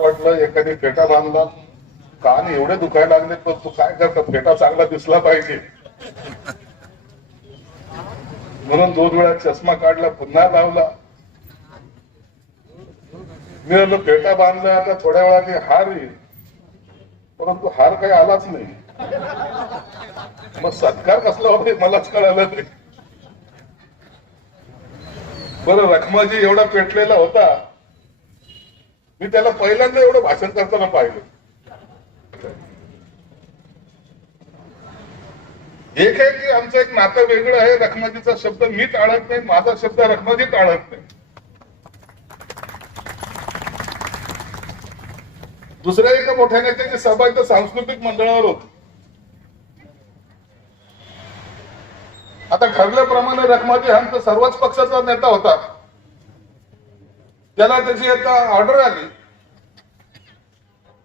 वाटलं एखादी फेटा बांधला. कान एवढे दुखायला लागले पण तू काय करतो? फेटा चांगला दिसला पाहिजे. म्हणून दोन वेळा चष्मा काढला पुन्हा लावला. मी म्हणलो फेटा बांधला आता थोड्या वेळाने हार येईल. परंतु हार काही आलाच नाही. मग सत्कार कसला होते मलाच कळालं नाही. बरं रखमाजी एवढा पेटलेला होता. मी त्याला पहिल्यांदा एवढं भाषण करताना पाहिलं. एक आहे की आमचं एक नातं वेगळं आहे रखमाजीचा शब्द मी टाळत नाही माझा शब्द रखमाजी टाळत नाही. दुसऱ्या एका मोठ्या नेत्याची सभा इथं सांस्कृतिक मंडळावर होती. आता ठरल्याप्रमाणे रखमाजी हा आमचा सर्वच पक्षाचा नेता होता. त्याला त्याची आता ऑर्डर आली.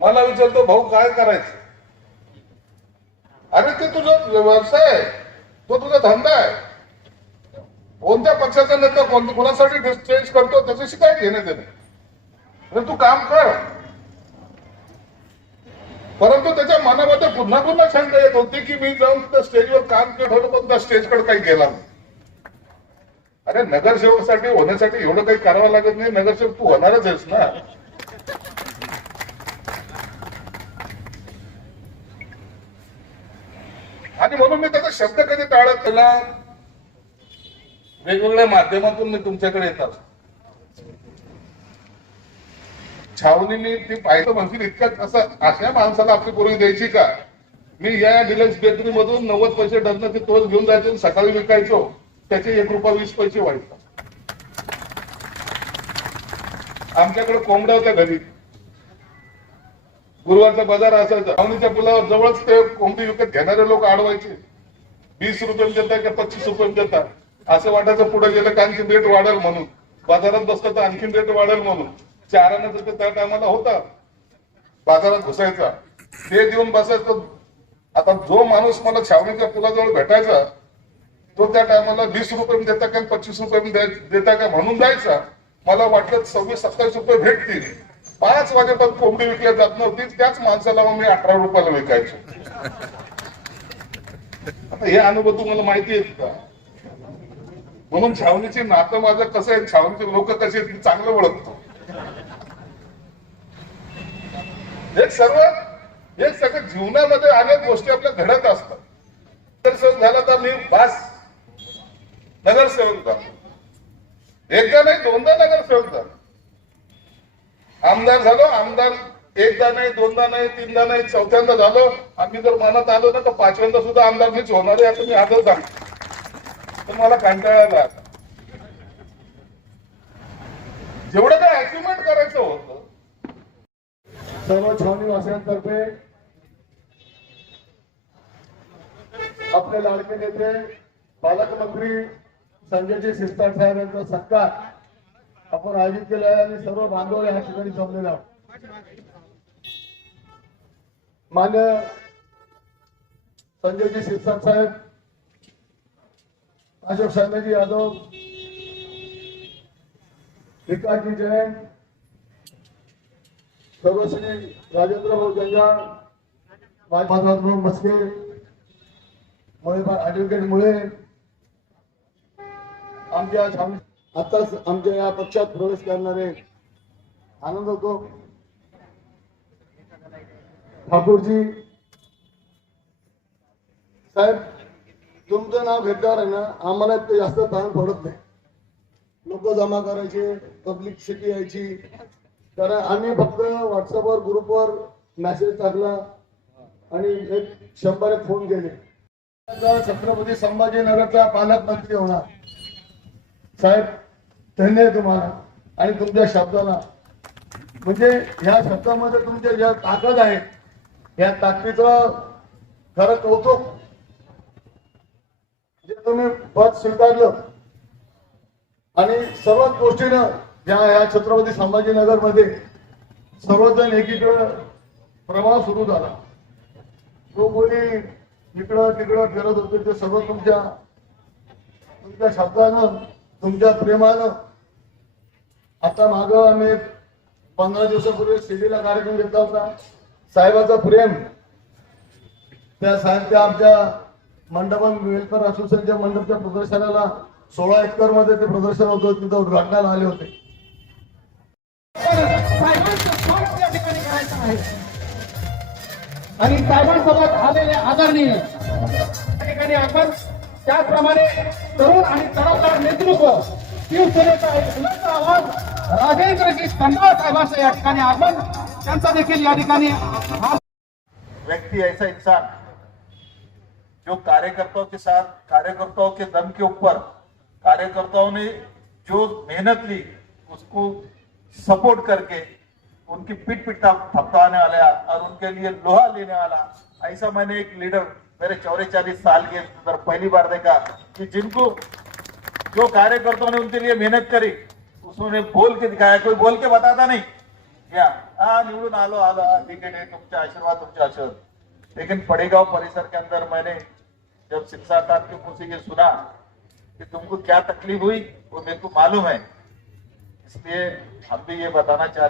मला विचारतो भाऊ काय करायचं? अरे ते तुझा व्यवसाय आहे. तो तुझा धंदा आहे. कोणत्या पक्षाचा नेता कोण- कोणासाठी चेंज करतो त्याच्याशी काय घेणे त्याने? अरे तू काम कर. परंतु त्याच्या मनामध्ये पुन्हा पुन्हा शंका येत होती की मी जाऊन त्या स्टेजवर काम केलं होतं पण त्या स्टेजकडे काही गेला नाही. अरे नगरसेवकासाठी होण्यासाठी एवढं काही करावं लागत नाही. नगरसेवक तू होणारच आहेस ना. आणि म्हणून मी त्याचा शब्द कधी टाळत त्याला वेगवेगळ्या माध्यमातून मी तुमच्याकडे येतात. छावणीने ती पाहिलं म्हणतील इतक्यात असं अशा माणसाला आपली पूर्वी द्यायची का? मी या डिलक्स बेकरी मधून नव्वद पैसे डझनाचे तोच घेऊन जायचो सकाळी विकायचो. त्याचे एक रुपया वीस पैसे व्हायचा आमच्याकडे कोंबड्या होत्या घरी. गुरुवारचा बाजार असायचा. छावणीच्या पुलावर जवळच ते कोंबडी विकत घेणारे लोक अडवायचे वीस रुपये देतात का पच्चीस रुपये देतात? असं वाटायचं पुढे गेलं का आणखी रेट वाढेल म्हणून. बाजारात बसलं तर आणखीन रेट वाढेल म्हणून. चारानं तर त्या टायमाला होता. बाजारात घुसायचा. ते देऊन बसायचं. आता जो माणूस मला छावणीच्या पुलाजवळ भेटायचा तो त्या टायमाला वीस रुपये देता का पच्चीस रुपये देता का म्हणून द्यायचा. मला वाटलं सव्वीस सत्तावीस रुपये भेटतील. पाच वाजेपर्यंत कोंबडी विकल्या जात नव्हती. त्याच माणसाला मग मी अठरा रुपयाला विकायचो. आता हे अनुभव तुम्हाला माहिती आहेत का? म्हणून छावणीची नातं माझं कसं आहे छावणीचे लोक कसे आहेत चांगलं ओळखतो. हे सर्व हे सगळं जीवनामध्ये अनेक गोष्टी आपल्या घडत असतात. नगरसेवक झाला तर मी बास नगरसेवक झालो. एकदा नाही दोनदा नगरसेवक झालो. आमदार झालो आमदार एकदा नाही दोनदा नाही तीनदा नाही चौथ्यांदा झालो. आम्ही जर मनात आलो ना तर पाचव्यांदा सुद्धा आमदार मीच होणार आहे मी आजच सांगतो. तर मला कंटाळायला जेवढं काय अचिव्हमेंट करायचं होतं सर्व छावणीवासियांतर्फे आपले लाडके नेते पालकमंत्री संजयजी शिरसाट साहेब यांचा सत्कार आपण आयोजित केला आहे आणि सर्व बांधव या ठिकाणी जमलेले आहोत. मान्य संजयजी शिरसाट साहेब अशोक शर्माजी यादव विकासजी जैन सर्वश्री राजेंद्र भाऊ जंजाळ माधवराव मस्के मुळे ऍडव्होकेट मुळे आमच्या आताच आमच्या या पक्षात प्रवेश करणारे आनंद होतो. ठाकूरजी साहेब तुमचं नाव घेतल्यावर आहे ना? आम्हाला ते जास्त ताण पडत नाही. लोक जमा करायचे पब्लिक सिटी यायची. कारण आम्ही फक्त व्हॉट्सअपवर ग्रुपवर मेसेज टाकला आणि एक शंभर एक फोन केले. छत्रपती संभाजीनगरचा पालकमंत्री होणार. साहेब धन्य आहे तुम्हाला आणि तुमच्या शब्दाला. म्हणजे ह्या शब्दामध्ये तुमच्या ज्या ताकद आहे या ताकदीचं खरं कौतुक. जे तुम्ही पद स्वीकारलं. आणि सर्वच गोष्टीनं ज्या या छत्रपती संभाजीनगरमध्ये सर्वजण एकीकडं प्रवाह सुरू झाला. जो कोणी इकडं तिकडं फिरत होते ते सर्व तुमच्या तुमच्या शब्दानं तुमच्या प्रेमानं आता माग आम्ही पंधरा दिवसापूर्वी शिर्डीला कार्यक्रम घेतला होता. साहेबाचा प्रेम. त्या साहेब त्या आमच्या मंडपम वेलफेअर असोसिएशनच्या मंडपच्या प्रदर्शनाला सोळा एकरमध्ये ते प्रदर्शन होतं तिथं उद्घाटनाला आले होते. आणि साहेबांसोबत आलेले आदरणीय ठिकाणी आपण तरुण एक आवाज़ आगमन व्यक्ति ऐसा इंसान, जो कार्यकर्ताओं के साथ, कार्यकर्ताओं के दम के ऊपर, कार्यकर्ताओं ने जो मेहनत ली, उसको सपोर्ट करके उनकी पीठ पीठ थपथाने वाला, और उनके लिए लोहा लेने वाला, ऐसा मैंने एक लीडर मेरे चौरेचालीस साल के अंदर पहली बार देखा कि जिनको जो कार्यकर्ताओं ने उनके लिए मेहनत करी उसने बोल के दिखाया कोई बोल के बताता नहीं। या हा निवडून आलो आलो ठीक आहे तुमचा तुमचे आशीर्वाद तुमचे आशीर्वाद. लेकिन पड़ेगांव परिसर के अंदर मैंने जब शिक्षा साहब के मुंह से ये सुना कि तुमको क्या तकलीफ हुई वो मेरे को मालूम है। इसलिए हम भी ये बताना चाहते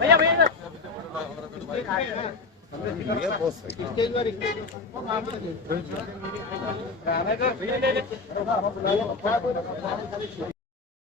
भैया भैया स्टेज वर भैया